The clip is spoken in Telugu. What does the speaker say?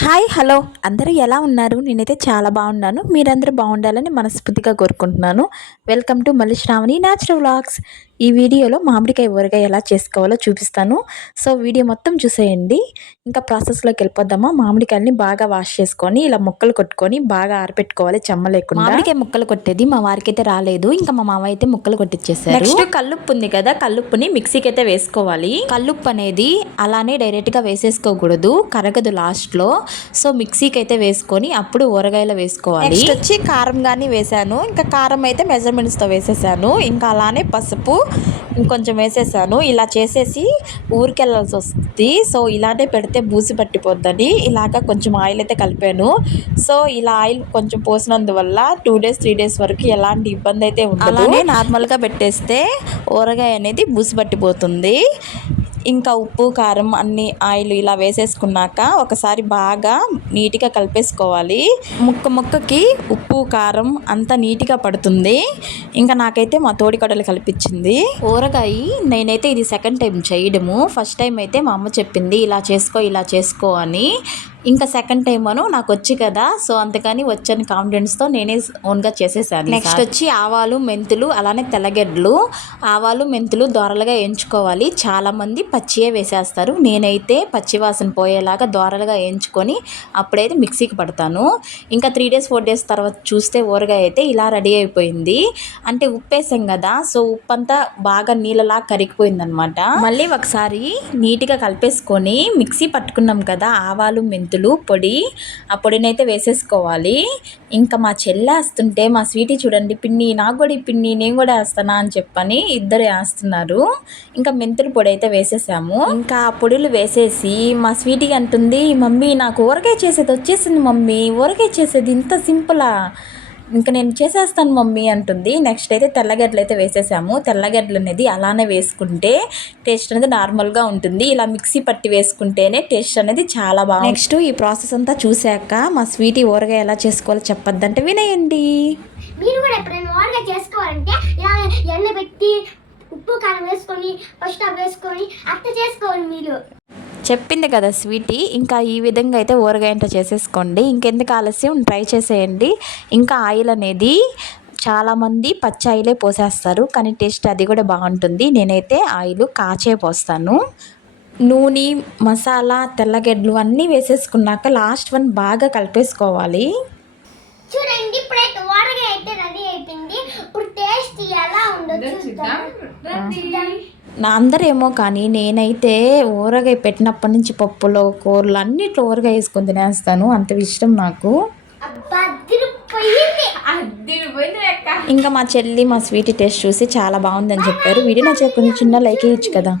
హాయ్ హలో అందరూ ఎలా ఉన్నారు? నేనైతే చాలా బాగున్నాను. మీరందరూ బాగుండాలని మనస్ఫూర్తిగా కోరుకుంటున్నాను. వెల్కమ్ టు మళ్ళీ శ్రావణి న్యాచురల్ వ్లాగ్స్. ఈ వీడియోలో మామిడికాయ ఊరగాయ ఎలా చేసుకోవాలో చూపిస్తాను. సో వీడియో మొత్తం చూసేయండి. ఇంకా ప్రాసెస్లోకి వెళ్ళిపోద్దామా. మామిడికాయలని బాగా వాష్ చేసుకొని ఇలా ముక్కలు కొట్టుకొని బాగా ఆరపెట్టుకోవాలి చెమ్మ లేకుండా. మామిడికాయ ముక్కలు కొట్టేది మా వారికి అయితే రాలేదు. ఇంకా మా మామ అయితే ముక్కలు కొట్టించేసారు. నెక్స్ట్ కల్లుప్పు ఉంది కదా, కల్లుప్పుని మిక్సీకి అయితే వేసుకోవాలి. కల్లుప్పు అనేది అలానే డైరెక్ట్గా వేసేసుకోకూడదు, కరగదు లాస్ట్లో. సో మిక్సీకి అయితే వేసుకొని అప్పుడు ఊరగాయలో వేసుకోవాలి. నెక్స్ట్ వచ్చి కారం కానీ వేసాను. ఇంకా కారం అయితే మెజర్మెంట్స్తో వేసేసాను. ఇంకా అలానే పసుపు ఇంకొంచెం వేసేసాను. ఇలా చేసేసి ఊరికెళ్ళాల్సి వస్తుంది. సో ఇలానే పెడితే బూసి పట్టిపోద్దని ఇలాగ కొంచెం ఆయిల్ అయితే కలిపాను. సో ఇలా ఆయిల్ కొంచెం పోసినందువల్ల 2 days 3 days వరకు ఎలాంటి ఇబ్బంది అయితే ఉండదు. అలానే నార్మల్గా పెట్టేస్తే ఊరగాయ అనేది బూసి పట్టిపోతుంది. ఇంకా ఉప్పు కారం అన్ని ఆయిల్ ఇలా వేసేసుకున్నాక ఒకసారి బాగా నీట్గా కలిపేసుకోవాలి. ముక్కకి ఉప్పు కారం అంతా నీట్గా పడుతుంది. ఇంకా నాకైతే మా తోడికోడలు కలిపించింది ఊరగాయ. నేనైతే ఇది సెకండ్ టైం చేయడము. ఫస్ట్ టైం అయితే మా అమ్మ చెప్పింది ఇలా చేసుకో అని. ఇంకా సెకండ్ టైం నాకు వచ్చి కదా, సో అందుకని వచ్చని కాన్ఫిడెన్స్తో నేనే ఓన్గా చేసేసాను. నెక్స్ట్ వచ్చి ఆవాలు మెంతులు అలానే తెల్లగడ్డలు. ఆవాలు మెంతులు దోరలుగా వేయించుకోవాలి. చాలామంది పచ్చియే వేసేస్తారు. నేనైతే పచ్చివాసన పోయేలాగా దోరలుగా వేయించుకొని అప్పుడైతే మిక్సీకి పడతాను. ఇంకా 3 days 4 days తర్వాత చూస్తే ఊరగాయ అయితే ఇలా రెడీ అయిపోయింది. అంటే ఉప్పు వేసాం కదా, సో ఉప్పు అంతా బాగా నీళ్ళలా కరిగిపోయిందనమాట. మళ్ళీ ఒకసారి నీట్గా కలిపేసుకొని మిక్సీ పట్టుకున్నాం కదా ఆవాలు మెంతులు పొడి, ఆ పొడినైతే వేసేసుకోవాలి. ఇంకా మా చెల్లె వేస్తుంటే మా స్వీటీ చూడండి, పిన్ని నాకు కూడా పిన్ని నేను కూడా వేస్తానా అని చెప్పని ఇద్దరు వేస్తున్నారు. ఇంకా మెంతుల పొడి అయితే వేసేసాము. ఇంకా ఆ పొడులు వేసేసి మా స్వీటీ అంటుంది, మమ్మీ నాకు ఊరగాయ చేసేది వచ్చేసింది మమ్మీ, ఊరగాయ చేసేది ఇంత సింపులా, ఇంకా నేను చేసేస్తాను మమ్మీ అంటుంది. నెక్స్ట్ అయితే తెల్లగడ్డలు అయితే వేసేసాము. తెల్లగడ్డలు అనేది అలానే వేసుకుంటే టేస్ట్ అనేది నార్మల్గా ఉంటుంది. ఇలా మిక్సీ పట్టి వేసుకుంటేనే టేస్ట్ అనేది చాలా బాగుంది. నెక్స్ట్ ఈ ప్రాసెస్ అంతా చూశాక మా స్వీటీ ఊరగాయ ఎలా చేసుకోవాలో చెప్పొద్దంటే వినేయండి. మీరు కూడా ఎప్పుడైనా ఊరగాయ చేసుకోవాలంటే ఇలా ఎண்ணె పెట్టి ఉప్పు కారం వేసుకొని ఫస్ట్ వేసుకొని అట్ట చేసుకోవాలి. మీరు చెప్పింది కదా స్వీటీ. ఇంకా ఈ విధంగా అయితే ఊరగాయంట చేసేసుకోండి. ఇంకెందుకు ఆలస్యం, ట్రై చేసేయండి. ఇంకా ఆయిల్ అనేది చాలామంది పచ్చి ఆయిలే పోసేస్తారు, కానీ టేస్ట్ అది కూడా బాగుంటుంది. నేనైతే ఆయిల్ కాచే పోస్తాను. నూనె మసాలా తెల్లగడ్డలు అన్నీ వేసేసుకున్నాక లాస్ట్ వన్ బాగా కలిపేసుకోవాలి. చూడండి ఇప్పుడైతే ఊరగాయ అయితే రెడీ అయిపోయింది. ఇప్పుడు టేస్ట్ ఎలా ఉందో చూద్దాం. నా అందరేమో కానీ నేనైతే ఊరగాయ పెట్టినప్పటి నుంచి పప్పులో కూరలు అన్నిట్లో ఊరగాయ వేసుకొని తినేస్తాను. అంత ఇష్టం నాకు. ఇంకా మా చెల్లి మా స్వీటీ టేస్ట్ చూసి చాలా బాగుందని చెప్పారు. వీడియో నచ్చితే కొంచెం చిన్న లైక్ ఇవ్వచ్చు కదా.